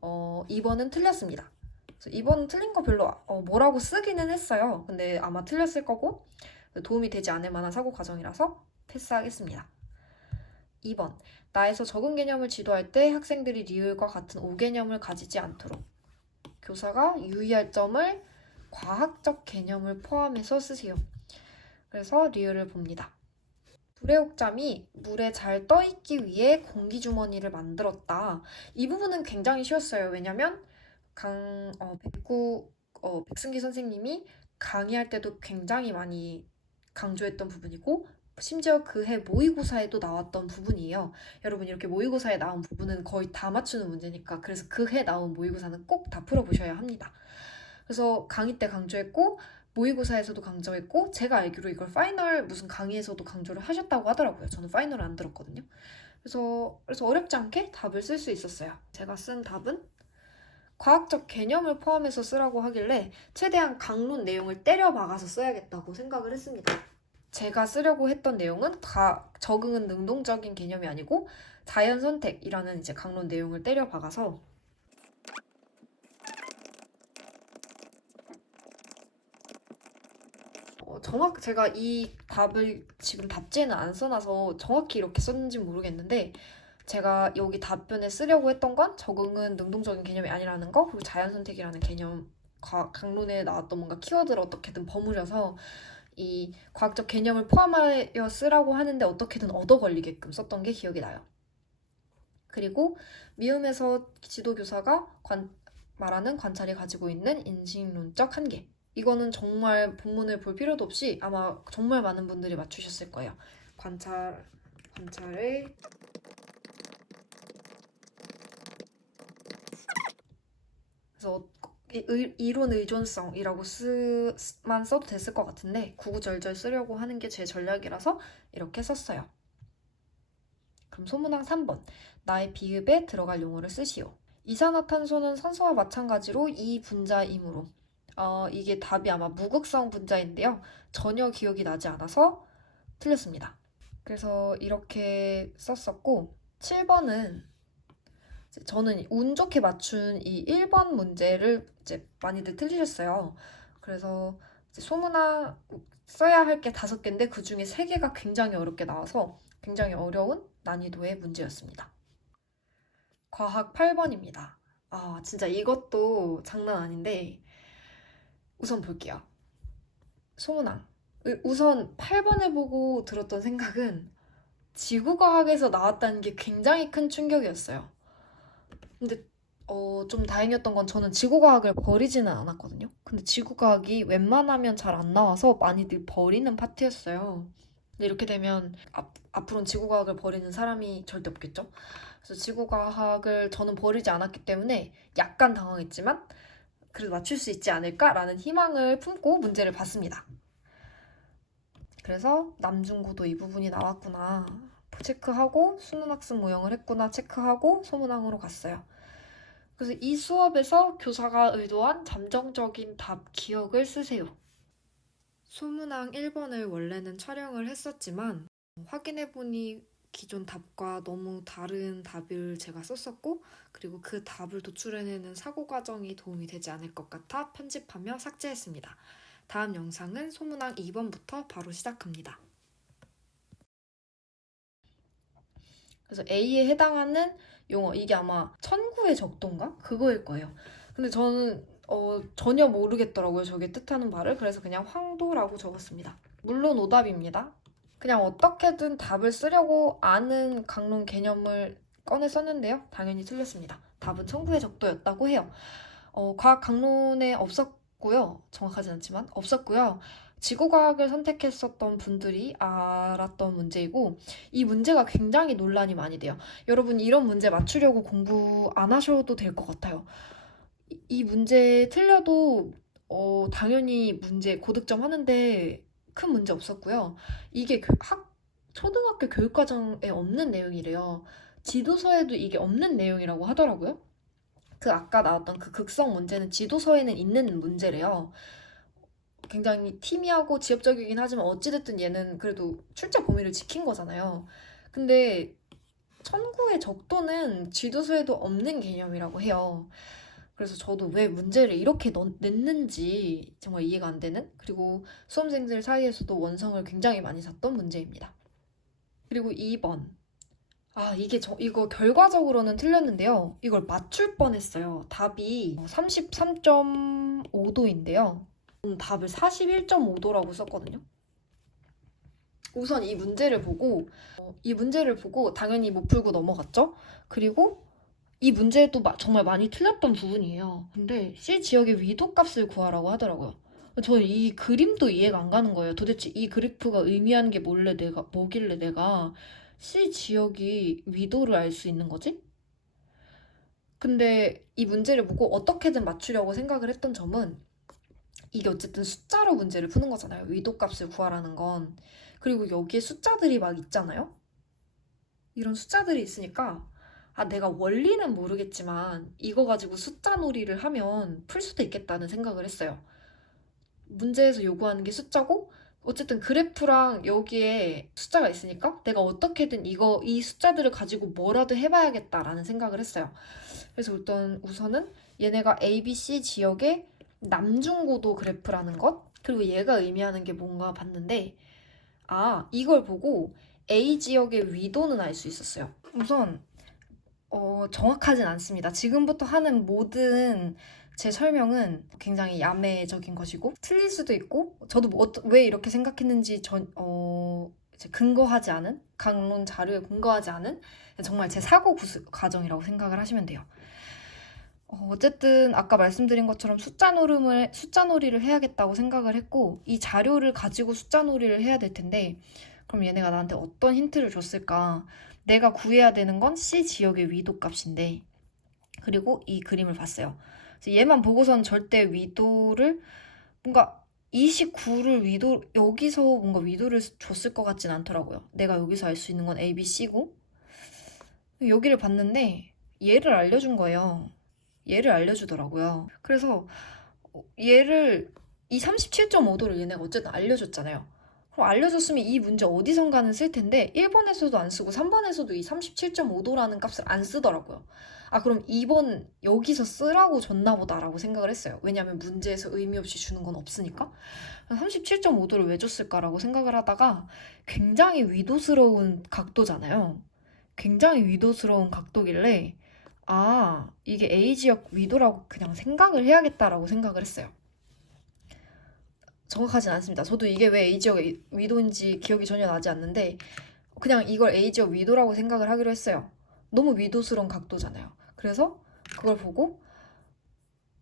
2번은 틀렸습니다. 그래서 2번은 틀린 거 별로 뭐라고 쓰기는 했어요. 근데 아마 틀렸을 거고 도움이 되지 않을 만한 사고 과정이라서 패스하겠습니다. 2번. 나에서 적응 개념을 지도할 때 학생들이 리을과 같은 오개념을 가지지 않도록 교사가 유의할 점을 과학적 개념을 포함해서 쓰세요. 그래서 리을을 봅니다. 불의 옥잠이 물에 잘 떠있기 위해 공기주머니를 만들었다. 이 부분은 굉장히 쉬웠어요. 왜냐면 백승기 선생님이 강의할 때도 굉장히 많이 강조했던 부분이고 심지어 그 해 모의고사에도 나왔던 부분이에요. 여러분 이렇게 모의고사에 나온 부분은 거의 다 맞추는 문제니까 그래서 그 해 나온 모의고사는 꼭 다 풀어보셔야 합니다. 그래서 강의 때 강조했고 모의고사에서도 강조했고 제가 알기로 이걸 파이널 무슨 강의에서도 강조를 하셨다고 하더라고요. 저는 파이널을 안 들었거든요. 그래서 어렵지 않게 답을 쓸 수 있었어요. 제가 쓴 답은 과학적 개념을 포함해서 쓰라고 하길래 최대한 강론 내용을 때려 박아서 써야겠다고 생각을 했습니다. 제가 쓰려고 했던 내용은 적응은 능동적인 개념이 아니고 자연 선택이라는 이제 강론 내용을 때려 박아서 제가 이 답을 지금 답지에는 안 써놔서 정확히 이렇게 썼는지 모르겠는데 제가 여기 답변에 쓰려고 했던 건 적응은 능동적인 개념이 아니라는 거 그리고 자연선택이라는 개념 강론에 나왔던 뭔가 키워드를 어떻게든 버무려서 이 과학적 개념을 포함하여 쓰라고 하는데 어떻게든 얻어 걸리게끔 썼던 게 기억이 나요. 그리고 미음에서 지도교사가 말하는 관찰이 가지고 있는 인식론적 한계 이거는 정말 본문을 볼 필요도 없이 아마 정말 많은 분들이 맞추셨을 거예요. 관찰의 그래서 이론 의존성이라고 만 써도 됐을 것 같은데 구구절절 쓰려고 하는 게 제 전략이라서 이렇게 썼어요. 그럼 소문항 3번. 나의 비읍에 들어갈 용어를 쓰시오. 이산화탄소는 산소와 마찬가지로 이 분자이므로 이게 답이 아마 무극성 분자인데요. 전혀 기억이 나지 않아서 틀렸습니다. 그래서 이렇게 썼었고 7번은 저는 운 좋게 맞춘 이 1번 문제를 이제 많이들 틀리셨어요. 그래서 이제 소문항 써야 할 게 5개인데 그 중에 3개가 굉장히 어렵게 나와서 굉장히 어려운 난이도의 문제였습니다. 과학 8번입니다. 진짜 이것도 장난 아닌데 우선 볼게요. 소문항. 우선 8번 해보고 들었던 생각은 지구과학에서 나왔다는 게 굉장히 큰 충격이었어요. 근데 좀 다행이었던 건 저는 지구과학을 버리지는 않았거든요. 근데 지구과학이 웬만하면 잘 안 나와서 많이들 버리는 파트였어요. 근데 이렇게 되면 앞으로는 지구과학을 버리는 사람이 절대 없겠죠? 그래서 지구과학을 저는 버리지 않았기 때문에 약간 당황했지만 그래도 맞출 수 있지 않을까라는 희망을 품고 문제를 봤습니다. 그래서 남중고도 이 부분이 나왔구나 체크하고 수능학습 모형을 했구나 체크하고 소문항으로 갔어요. 그래서 이 수업에서 교사가 의도한 잠정적인 답 기억을 쓰세요. 소문항 1번을 원래는 촬영을 했었지만 확인해보니 기존 답과 너무 다른 답을 제가 썼었고 그리고 그 답을 도출해내는 사고 과정이 도움이 되지 않을 것 같아 편집하며 삭제했습니다. 다음 영상은 소문항 2번부터 바로 시작합니다. 그래서 A에 해당하는 용어, 이게 아마 천구의 적도인가? 그거일 거예요. 근데 저는 전혀 모르겠더라고요. 저게 뜻하는 바를. 그래서 그냥 황도라고 적었습니다. 물론 오답입니다. 그냥 어떻게든 답을 쓰려고 아는 강론 개념을 꺼내 썼는데요. 당연히 틀렸습니다. 답은 천구의 적도였다고 해요. 과학 강론에 없었고요. 정확하진 않지만 없었고요. 지구과학을 선택했었던 분들이 알았던 문제이고 이 문제가 굉장히 논란이 많이 돼요. 여러분 이런 문제 맞추려고 공부 안 하셔도 될 것 같아요. 이 문제 틀려도 당연히 문제 고득점 하는데 큰 문제 없었고요. 이게 초등학교 교육과정에 없는 내용이래요. 지도서에도 이게 없는 내용이라고 하더라고요. 그 아까 나왔던 그 극성 문제는 지도서에는 있는 문제래요. 굉장히 티미하고 지엽적이긴 하지만 어찌됐든 얘는 그래도 출제 범위를 지킨 거잖아요. 근데 천구의 적도는 지도서에도 없는 개념이라고 해요. 그래서 저도 왜 문제를 이렇게 냈는지 정말 이해가 안 되는, 그리고 수험생들 사이에서도 원성을 굉장히 많이 샀던 문제입니다. 그리고 2번. 이거 결과적으로는 틀렸는데요. 이걸 맞출 뻔했어요. 답이 33.5도인데요. 답을 41.5도라고 썼거든요. 우선 이 문제를 보고 당연히 못 풀고 넘어갔죠. 그리고 이 문제도 정말 많이 틀렸던 부분이에요. 근데 C 지역의 위도 값을 구하라고 하더라고요. 저는 이 그림도 이해가 안 가는 거예요. 도대체 이 그래프가 의미하는 게 뭐길래 내가 C 지역이 위도를 알 수 있는 거지? 근데 이 문제를 보고 어떻게든 맞추려고 생각을 했던 점은 이게 어쨌든 숫자로 문제를 푸는 거잖아요. 위도 값을 구하라는 건. 그리고 여기에 숫자들이 막 있잖아요. 이런 숫자들이 있으니까 내가 원리는 모르겠지만 이거 가지고 숫자 놀이를 하면 풀 수도 있겠다는 생각을 했어요. 문제에서 요구하는 게 숫자고 어쨌든 그래프랑 여기에 숫자가 있으니까 내가 어떻게든 이 숫자들을 가지고 뭐라도 해봐야겠다라는 생각을 했어요. 그래서 우선은 얘네가 ABC 지역의 남중고도 그래프라는 것, 그리고 얘가 의미하는 게 뭔가 봤는데 이걸 보고 A 지역의 위도는 알 수 있었어요. 우선 정확하진 않습니다. 지금부터 하는 모든 제 설명은 굉장히 야매적인 것이고 틀릴 수도 있고 저도 왜 이렇게 생각했는지 이제 근거하지 않은 강론 자료에 근거하지 않은 정말 제 사고 과정이라고 생각을 하시면 돼요. 어쨌든 아까 말씀드린 것처럼 숫자 놀이를 해야겠다고 생각을 했고 이 자료를 가지고 숫자 놀이를 해야 될 텐데 그럼 얘네가 나한테 어떤 힌트를 줬을까? 내가 구해야 되는 건 C 지역의 위도 값인데 그리고 이 그림을 봤어요. 그래서 얘만 보고선 절대 위도를 뭔가 29를 여기서 뭔가 위도를 줬을 것 같진 않더라고요. 내가 여기서 알 수 있는 건 A, B, C고 여기를 봤는데 얘를 알려준 거예요. 얘를 알려주더라고요. 그래서 얘를 이 37.5도를 얘네가 어쨌든 알려줬잖아요. 그럼 알려줬으면 이 문제 어디선가는 쓸 텐데 1번에서도 안 쓰고 3번에서도 이 37.5도라는 값을 안 쓰더라고요. 그럼 2번 여기서 쓰라고 줬나 보다라고 생각을 했어요. 왜냐하면 문제에서 의미 없이 주는 건 없으니까. 37.5도를 왜 줬을까라고 생각을 하다가 굉장히 위도스러운 각도잖아요. 굉장히 위도스러운 각도길래 이게 A 지역 위도라고 그냥 생각을 해야겠다라고 생각을 했어요. 정확하진 않습니다. 저도 이게 왜 A지역 위도인지 기억이 전혀 나지 않는데 그냥 이걸 A지역 위도라고 생각을 하기로 했어요. 너무 위도스러운 각도잖아요. 그래서 그걸 보고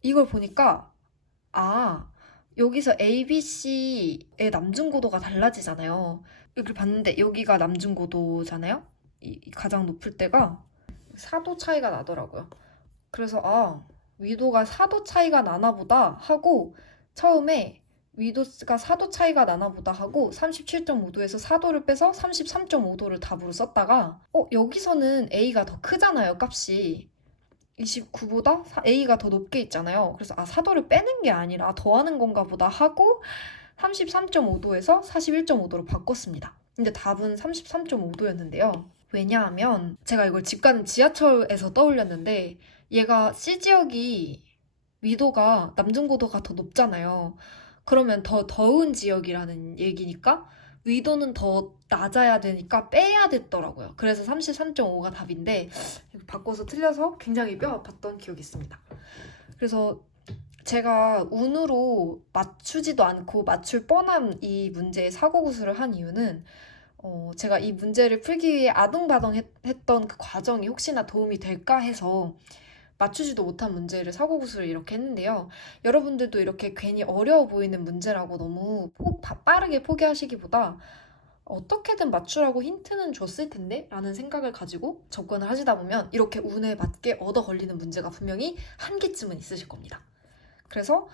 이걸 보니까 여기서 ABC의 남중고도가 달라지잖아요. 여기를 봤는데 여기가 남중고도잖아요. 이 가장 높을 때가 4도 차이가 나더라고요. 그래서 위도가 4도 차이가 나나 보다 하고 처음에 위도가 4도 차이가 나나 보다 하고 37.5도에서 4도를 빼서 33.5도를 답으로 썼다가 여기서는 A가 더 크잖아요, 값이. 29보다 A가 더 높게 있잖아요. 그래서 4도를 빼는 게 아니라 더하는 건가 보다 하고 33.5도에서 41.5도로 바꿨습니다. 근데 답은 33.5도였는데요. 왜냐하면 제가 이걸 집 가는 지하철에서 떠올렸는데 얘가 C지역이 위도가 남중고도가 더 높잖아요. 그러면 더 더운 지역이라는 얘기니까 위도는 더 낮아야 되니까 빼야 됐더라고요. 그래서 33.5가 답인데 바꿔서 틀려서 굉장히 뼈 아팠던 기억이 있습니다. 그래서 제가 운으로 맞추지도 않고 맞출 뻔한 이 문제의 사고구술을 한 이유는 제가 이 문제를 풀기 위해 아둥바둥했던 그 과정이 혹시나 도움이 될까 해서 맞추지도 못한 문제를 사고구술을 이렇게 했는데요. 여러분들도 이렇게 괜히 어려워 보이는 문제라고 너무 빠르게 포기하시기보다 어떻게든 맞추라고 힌트는 줬을 텐데 라는 생각을 가지고 접근을 하시다 보면 이렇게 운에 맞게 얻어 걸리는 문제가 분명히 한 개쯤은 있으실 겁니다. 그래서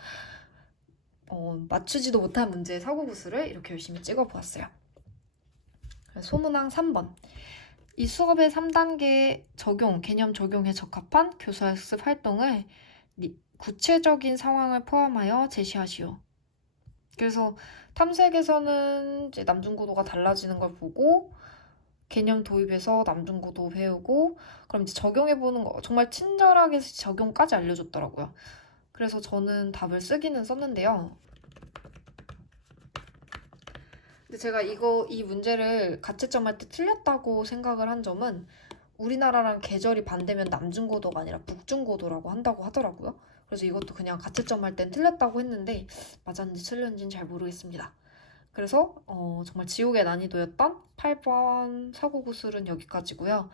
맞추지도 못한 문제의 사고구술을 이렇게 열심히 찍어보았어요. 소문항 3번. 이 수업의 3단계 개념 적용에 적합한 교수학습 활동을 구체적인 상황을 포함하여 제시하시오. 그래서 탐색에서는 이제 남중고도가 달라지는 걸 보고 개념 도입해서 남중고도 배우고 그럼 이제 적용해보는 거 정말 친절하게 적용까지 알려줬더라고요. 그래서 저는 답을 쓰기는 썼는데요. 근데 제가 이 문제를 가채점 할 때 틀렸다고 생각을 한 점은 우리나라랑 계절이 반대면 남중고도가 아니라 북중고도라고 한다고 하더라고요. 그래서 이것도 그냥 가채점 할 땐 틀렸다고 했는데 맞았는지 틀렸는지는 잘 모르겠습니다. 그래서 정말 지옥의 난이도였던 8번 사고구술은 여기까지고요.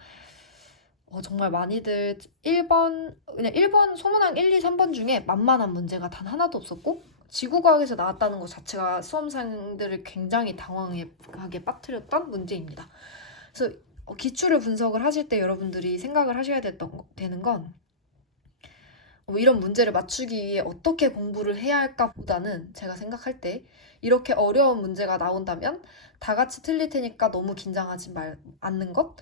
정말 많이들 1번 소문항 1, 2, 3번 중에 만만한 문제가 단 하나도 없었고 지구과학에서 나왔다는 것 자체가 수험생들을 굉장히 당황하게 빠뜨렸던 문제입니다. 그래서 기출을 분석을 하실 때 여러분들이 생각을 하셔야 되는 건 이런 문제를 맞추기 위해 어떻게 공부를 해야 할까 보다는 제가 생각할 때 이렇게 어려운 문제가 나온다면 다 같이 틀릴 테니까 너무 긴장하지 않는 것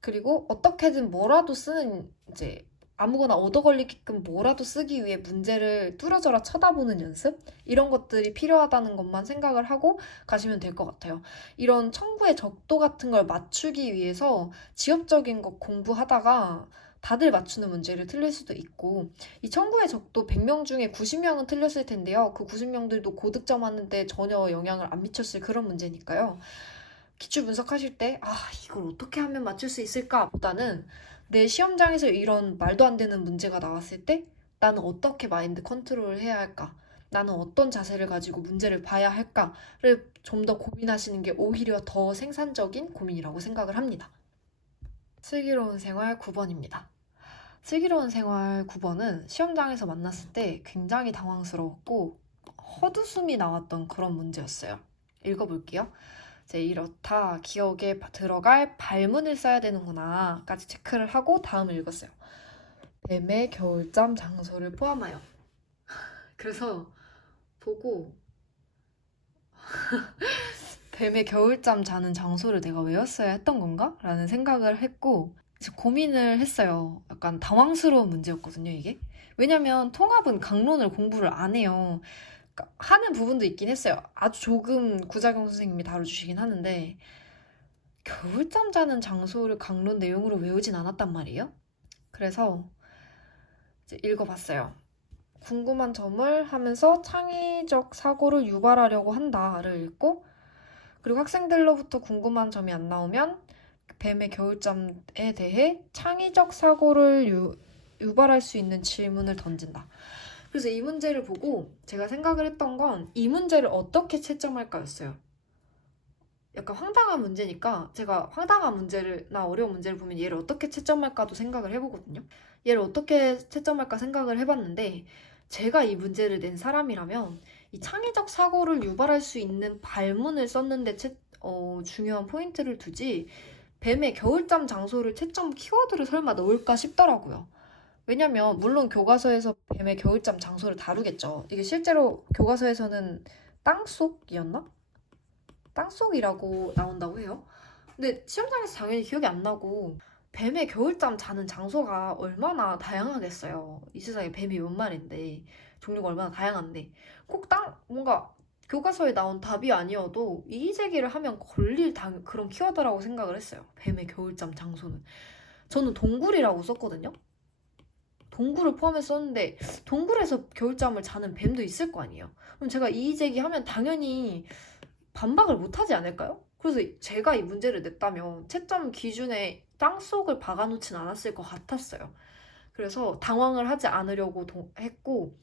그리고 어떻게든 뭐라도 쓰는 이제 아무거나 얻어 걸리게끔 뭐라도 쓰기 위해 문제를 뚫어져라 쳐다보는 연습 이런 것들이 필요하다는 것만 생각을 하고 가시면 될 것 같아요. 이런 청구의 적도 같은 걸 맞추기 위해서 지엽적인 것 공부하다가 다들 맞추는 문제를 틀릴 수도 있고 이 청구의 적도 100명 중에 90명은 틀렸을 텐데요. 그 90명들도 고득점 하는데 전혀 영향을 안 미쳤을 그런 문제니까요. 기출 분석하실 때 이걸 어떻게 하면 맞출 수 있을까 보다는 내 시험장에서 이런 말도 안 되는 문제가 나왔을 때 나는 어떻게 마인드 컨트롤을 해야 할까? 나는 어떤 자세를 가지고 문제를 봐야 할까를 좀 더 고민하시는 게 오히려 더 생산적인 고민이라고 생각을 합니다. 슬기로운 생활 9번입니다. 슬기로운 생활 9번은 시험장에서 만났을 때 굉장히 당황스러웠고 헛웃음이 나왔던 그런 문제였어요. 읽어볼게요. 이렇다 기억에 들어갈 발문을 써야 되는구나 까지 체크를 하고 다음을 읽었어요. 뱀의 겨울잠 장소를 포함하여. 그래서 보고 뱀의 겨울잠 자는 장소를 내가 외웠어야 했던 건가? 라는 생각을 했고 고민을 했어요. 약간 당황스러운 문제였거든요, 이게. 왜냐면 통합은 강론을 공부를 안 해요. 그러니까 하는 부분도 있긴 했어요. 아주 조금 구자경 선생님이 다뤄주시긴 하는데 겨울잠 자는 장소를 강론 내용으로 외우진 않았단 말이에요. 그래서 이제 읽어봤어요. 궁금한 점을 하면서 창의적 사고를 유발하려고 한다를 읽고 그리고 학생들로부터 궁금한 점이 안 나오면 뱀의 겨울잠에 대해 창의적 사고를 유발할 수 있는 질문을 던진다. 그래서 이 문제를 보고 제가 생각을 했던 건 이 문제를 어떻게 채점할까였어요. 약간 황당한 문제니까 제가 황당한 문제나 어려운 문제를 보면 얘를 어떻게 채점할까도 생각을 해보거든요. 얘를 어떻게 채점할까 생각을 해봤는데 제가 이 문제를 낸 사람이라면 이 창의적 사고를 유발할 수 있는 발문을 썼는데 중요한 포인트를 두지 뱀의 겨울잠 장소를 채점 키워드를 설마 넣을까 싶더라고요. 왜냐면 물론 교과서에서 뱀의 겨울잠 장소를 다루겠죠. 이게 실제로 교과서에서는 땅속이었나? 땅속이라고 나온다고 해요. 근데 시험장에서 당연히 기억이 안 나고 뱀의 겨울잠 자는 장소가 얼마나 다양하겠어요. 이 세상에 뱀이 몇 마리인데 종류가 얼마나 다양한데 꼭 뭔가 교과서에 나온 답이 아니어도 이의제기를 하면 걸릴 그런 키워드라고 생각을 했어요. 뱀의 겨울잠 장소는. 저는 동굴이라고 썼거든요. 동굴을 포함해서 썼는데 동굴에서 겨울잠을 자는 뱀도 있을 거 아니에요. 그럼 제가 이의제기하면 당연히 반박을 못하지 않을까요? 그래서 제가 이 문제를 냈다면 채점 기준에 땅속을 박아놓진 않았을 것 같았어요. 그래서 당황을 하지 않으려고 했고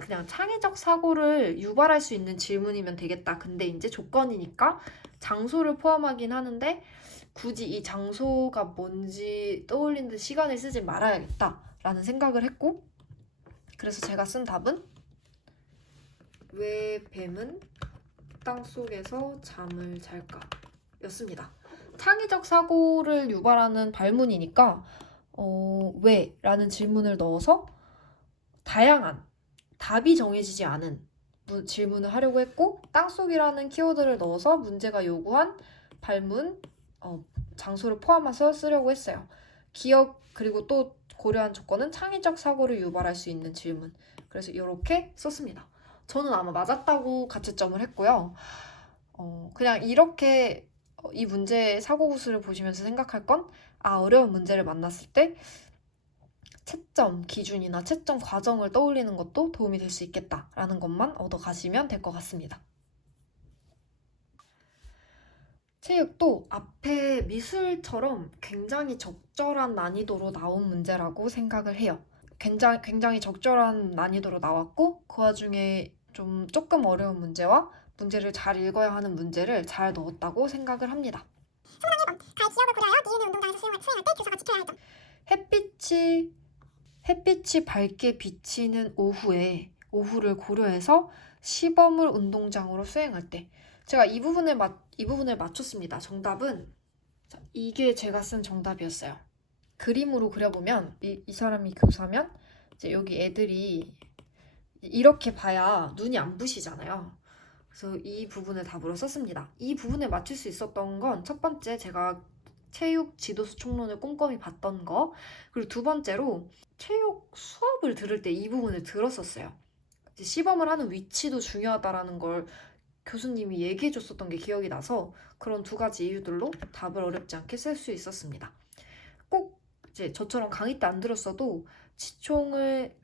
그냥 창의적 사고를 유발할 수 있는 질문이면 되겠다. 근데 이제 조건이니까 장소를 포함하긴 하는데 굳이 이 장소가 뭔지 떠올리는 시간을 쓰지 말아야겠다라는 생각을 했고 그래서 제가 쓴 답은 왜 뱀은 땅속에서 잠을 잘까? 였습니다. 창의적 사고를 유발하는 발문이니까 왜? 라는 질문을 넣어서 다양한 답이 정해지지 않은 질문을 하려고 했고 땅속이라는 키워드를 넣어서 문제가 요구한 발문, 장소를 포함해서 쓰려고 했어요. 그리고 또 고려한 조건은 창의적 사고를 유발할 수 있는 질문. 그래서 이렇게 썼습니다. 저는 아마 맞았다고 가채점을 했고요. 그냥 이렇게 이 문제의 사고 구술을 보시면서 생각할 건 어려운 문제를 만났을 때 채점 기준이나 채점 과정을 떠올리는 것도 도움이 될 수 있겠다라는 것만 얻어 가시면 될 것 같습니다. 체육도 앞에 미술처럼 굉장히 적절한 난이도로 나온 문제라고 생각을 해요. 굉장히 적절한 난이도로 나왔고 그 와중에 조금 어려운 문제와 문제를 잘 읽어야 하는 문제를 잘 넣었다고 생각을 합니다. 성당 1번. 달 기억을 고려하여 니은을 운동장에서 수행할 때 교사가 지켜야 할 점. 햇빛이 밝게 비치는 오후를 고려해서 시범을 운동장으로 수행할 때 제가 이 부분을 맞췄습니다. 정답은 이게 제가 쓴 정답이었어요. 그림으로 그려보면 이 사람이 교사면 이제 여기 애들이 이렇게 봐야 눈이 안 부시잖아요. 그래서 이 부분을 답으로 썼습니다. 이 부분을 맞출 수 있었던 건 첫 번째 제가 체육 지도수 총론을 꼼꼼히 봤던 거 그리고 두 번째로 체육 수업을 들을 때 이 부분을 들었었어요. 이제 시범을 하는 위치도 중요하다라는 걸 교수님이 얘기해 줬었던 게 기억이 나서 그런 두 가지 이유들로 답을 어렵지 않게 쓸 수 있었습니다. 꼭 이제 저처럼 강의 때 안 들었어도 지총을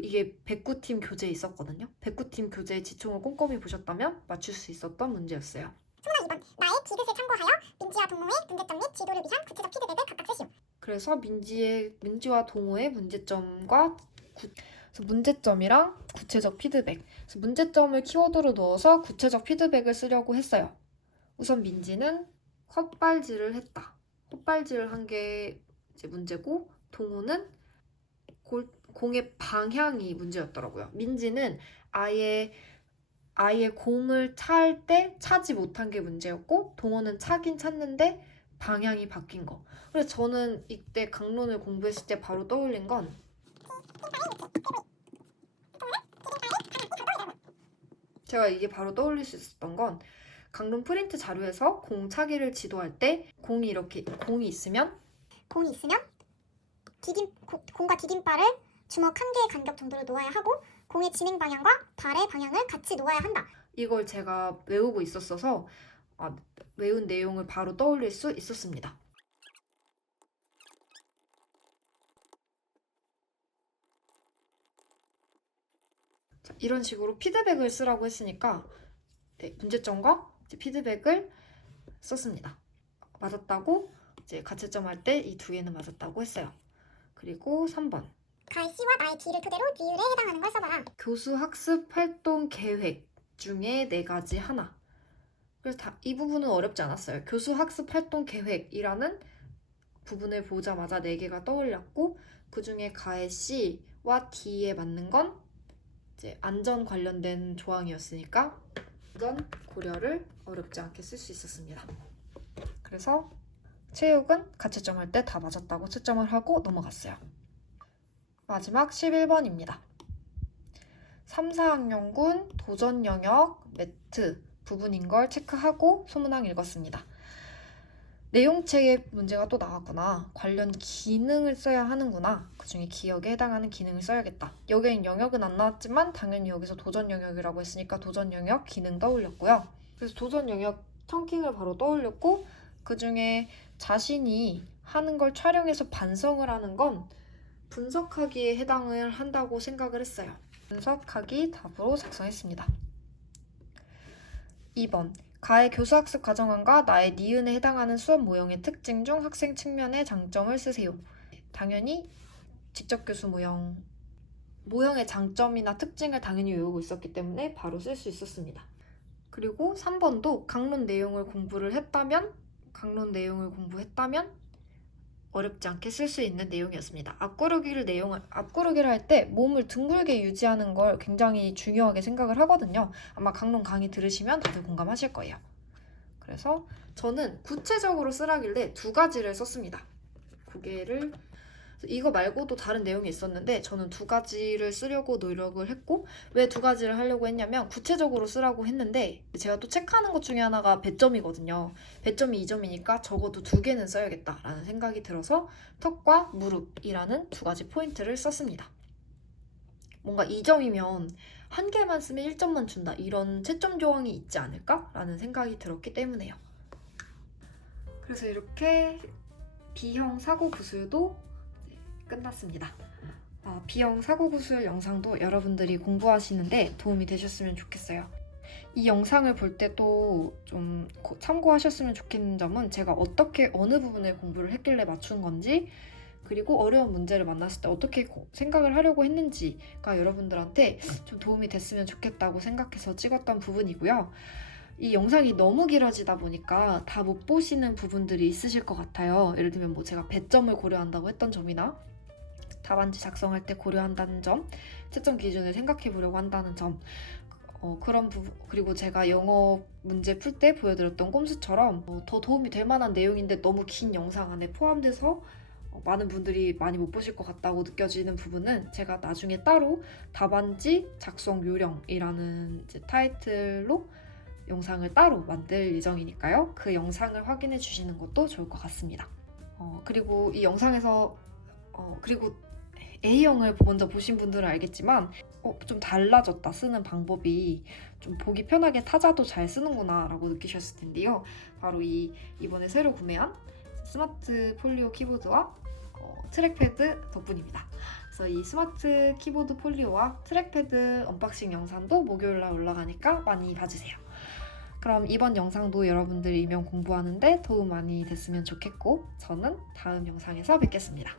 이게 백구팀 교재에 있었거든요. 백구팀 교재의 지총을 꼼꼼히 보셨다면 맞출 수 있었던 문제였어요. 성당 2번. 나의 디귿을 참고하여 민지와 동호의 문제점 및 지도를 위한 구체적 피드백을 각각 쓰시오. 그래서 민지와 동호의 문제점과 그래서 문제점이랑 구체적 피드백. 그래서 문제점을 키워드로 넣어서 구체적 피드백을 쓰려고 했어요. 우선 민지는 헛발질을 했다. 헛발질을 한 게 이제 문제고 동호는 공의 방향이 문제였더라고요. 민지는 아예 공을 찰 때 차지 못한 게 문제였고 동호는 차긴 찼는데 방향이 바뀐 거. 그래서 저는 이때 강론을 공부했을 때 바로 떠올린 건 제가 이게 바로 떠올릴 수 있었던 건 강론 프린트 자료에서 공 차기를 지도할 때 공이 있으면 공과 디딤발을 주먹 한 개의 간격 정도로 놓아야 하고 공의 진행 방향과 발의 방향을 같이 놓아야 한다. 이걸 제가 외우고 있었어서 외운 내용을 바로 떠올릴 수 있었습니다. 자, 이런 식으로 피드백을 쓰라고 했으니까 문제점과 피드백을 썼습니다. 맞았다고 이제 가채점 할 때 이 두 개는 맞았다고 했어요. 그리고 3번. 가의 C와 나의 D를 토대로 비율에 해당하는 걸 써봐라. 교수 학습 활동 계획 중에 4가지 하나. 그래서 이 부분은 어렵지 않았어요. 교수 학습 활동 계획이라는 부분을 보자마자 4개가 떠올렸고 그 중에 가의 C와 D에 맞는 건 이제 안전 관련된 조항이었으니까 안전 고려를 어렵지 않게 쓸 수 있었습니다. 그래서 체육은 가채점 할 때 다 맞았다고 채점을 하고 넘어갔어요. 마지막 11번입니다. 3, 4학년군 도전 영역 매트 부분인 걸 체크하고 소문항 읽었습니다. 내용책에 문제가 또 나왔구나. 관련 기능을 써야 하는구나. 그중에 기억에 해당하는 기능을 써야겠다. 여기엔 영역은 안 나왔지만 당연히 여기서 도전 영역이라고 했으니까 도전 영역 기능 떠올렸고요. 그래서 도전 영역 턴킹을 바로 떠올렸고 그중에 자신이 하는 걸 촬영해서 반성을 하는 건 분석하기에 해당을 한다고 생각을 했어요. 분석하기 답으로 작성했습니다. 2번. 가의 교수학습 과정안과 나의 니은에 해당하는 수업 모형의 특징 중 학생 측면의 장점을 쓰세요. 당연히 직접 교수 모형의 장점이나 특징을 당연히 외우고 있었기 때문에 바로 쓸 수 있었습니다. 그리고 3번도 강론 내용을 공부했다면 어렵지 않게 쓸 수 있는 내용이었습니다. 앞구르기를 할 때 몸을 둥글게 유지하는 걸 굉장히 중요하게 생각을 하거든요. 아마 강론 강의 들으시면 다들 공감하실 거예요. 그래서 저는 구체적으로 쓰라길래 2가지를 썼습니다. 이거 말고도 다른 내용이 있었는데 저는 2가지를 쓰려고 노력을 했고 왜 2가지를 하려고 했냐면 구체적으로 쓰라고 했는데 제가 또 체크하는 것 중에 하나가 배점이거든요. 배점이 2점이니까 적어도 2개는 써야겠다라는 생각이 들어서 턱과 무릎이라는 2가지 포인트를 썼습니다. 뭔가 2점이면 1개만 쓰면 1점만 준다 이런 채점 조항이 있지 않을까라는 생각이 들었기 때문에요. 그래서 이렇게 B형 사고구술도 끝났습니다. B형 사고구술 영상도 여러분들이 공부하시는데 도움이 되셨으면 좋겠어요. 이 영상을 볼 때 또 좀 참고하셨으면 좋겠는 점은 제가 어느 부분을 공부를 했길래 맞춘 건지 그리고 어려운 문제를 만났을 때 어떻게 생각을 하려고 했는지가 여러분들한테 좀 도움이 됐으면 좋겠다고 생각해서 찍었던 부분이고요. 이 영상이 너무 길어지다 보니까 다 못 보시는 부분들이 있으실 것 같아요. 예를 들면 제가 배점을 고려한다고 했던 점이나 답안지 작성할 때 고려한다는 점, 채점 기준을 생각해 보려고 한다는 점, 그런 부분, 그리고 제가 영어 문제 풀 때 보여드렸던 꼼수처럼 더 도움이 될 만한 내용인데 너무 긴 영상 안에 포함돼서 많은 분들이 많이 못 보실 것 같다고 느껴지는 부분은 제가 나중에 따로 답안지 작성 요령이라는 타이틀로 영상을 따로 만들 예정이니까요. 그 영상을 확인해 주시는 것도 좋을 것 같습니다. 그리고 이 영상에서 그리고 A형을 먼저 보신 분들은 알겠지만 좀 달라졌다 쓰는 방법이 좀 보기 편하게 타자도 잘 쓰는구나 라고 느끼셨을 텐데요. 바로 이번에 새로 구매한 스마트 폴리오 키보드와 트랙패드 덕분입니다. 그래서 이 스마트 키보드 폴리오와 트랙패드 언박싱 영상도 목요일날 올라가니까 많이 봐주세요. 그럼 이번 영상도 여러분들이 이면 공부하는데 도움 많이 됐으면 좋겠고 저는 다음 영상에서 뵙겠습니다.